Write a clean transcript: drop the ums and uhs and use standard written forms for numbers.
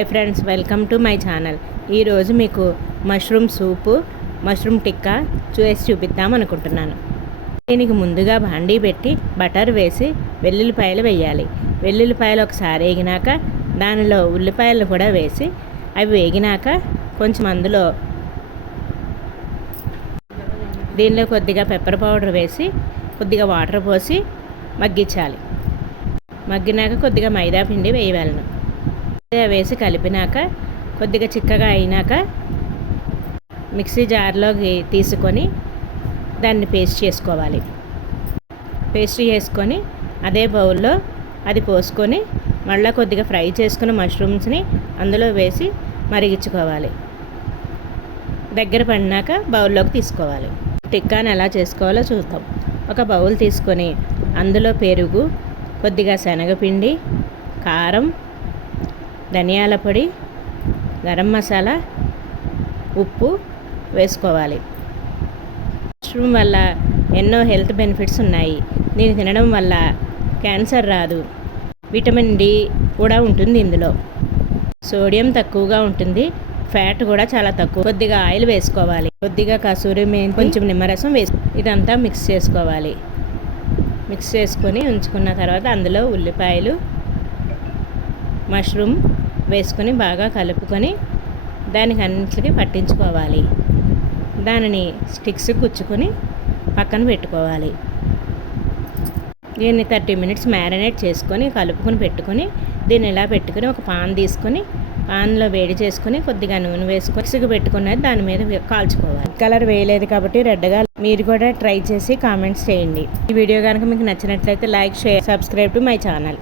Hi friends, welcome to my channel. ఈరోజు మీకు mushroom సూపు, mushroom tikka చేసి చూపిద్దాం అనుకుంటున్నాను. దీనికి ముందుగా భాండీ పెట్టి బటర్ వేసి వెల్లుల్లిపాయలు వేయాలి. వెల్లుల్లిపాయలు ఒకసారి వేగినాక దానిలో ఉల్లిపాయలు కూడా వేసి అవి వేగినాక కొంచెం అందులో దీనిలో కొద్దిగా పెప్పర్ పౌడర్ వేసి కొద్దిగా వాటర్ పోసి మగ్గించాలి. మగ్గినాక కొద్దిగా మైదా పిండి వేయవలను. వేసి కలిపినాక కొద్దిగా చిక్కగా అయినాక మిక్సీ జార్లోకి తీసుకొని దాన్ని పేస్ట్ చేసుకోవాలి. పేస్ట్ చేసుకొని అదే బౌల్లో అది పోసుకొని మళ్ళీ కొద్దిగా ఫ్రై చేసుకున్న మష్రూమ్స్ని అందులో వేసి మరిగించుకోవాలి. దగ్గర పడినాక బౌల్లోకి తీసుకోవాలి. టిక్కాని ఎలా చేసుకోవాలో చూద్దాం. ఒక బౌల్ తీసుకొని అందులో పెరుగు, కొద్దిగా శనగపిండి, కారం, ధనియాల పొడి, గరం మసాలా, ఉప్పు వేసుకోవాలి. మష్రూమ్ వల్ల ఎన్నో హెల్త్ బెనిఫిట్స్ ఉన్నాయి. దీన్ని తినడం వల్ల క్యాన్సర్ రాదు. విటమిన్ డి కూడా ఉంటుంది. ఇందులో సోడియం తక్కువగా ఉంటుంది. ఫ్యాట్ కూడా చాలా తక్కువ. కొద్దిగా ఆయిల్ వేసుకోవాలి. కొద్దిగా కసూరి మేతి, కొంచెం నిమ్మరసం ఇదంతా మిక్స్ చేసుకోవాలి. మిక్స్ చేసుకొని ఉంచుకున్న తర్వాత అందులో ఉల్లిపాయలు, మష్రూమ్ వేసుకొని బాగా కలుపుకొని దానికి అన్నిటికీ పట్టించుకోవాలి. దానిని స్టిక్స్ గుచ్చుకొని పక్కన పెట్టుకోవాలి. దీన్ని 30 minutes మ్యారినేట్ చేసుకొని కలుపుకొని పెట్టుకొని దీన్ని ఇలా పెట్టుకొని ఒక పాన్ తీసుకొని పాన్లో వేడి చేసుకొని కొద్దిగా నూనె వేసుకొని ఇసుగు పెట్టుకున్నది దాని మీద కాల్చుకోవాలి. కలర్ వేయలేదు కాబట్టి రెడ్గా. మీరు కూడా ట్రై చేసి కామెంట్స్ చేయండి. ఈ వీడియో కనుక మీకు నచ్చినట్లయితే like, share, subscribe to my channel.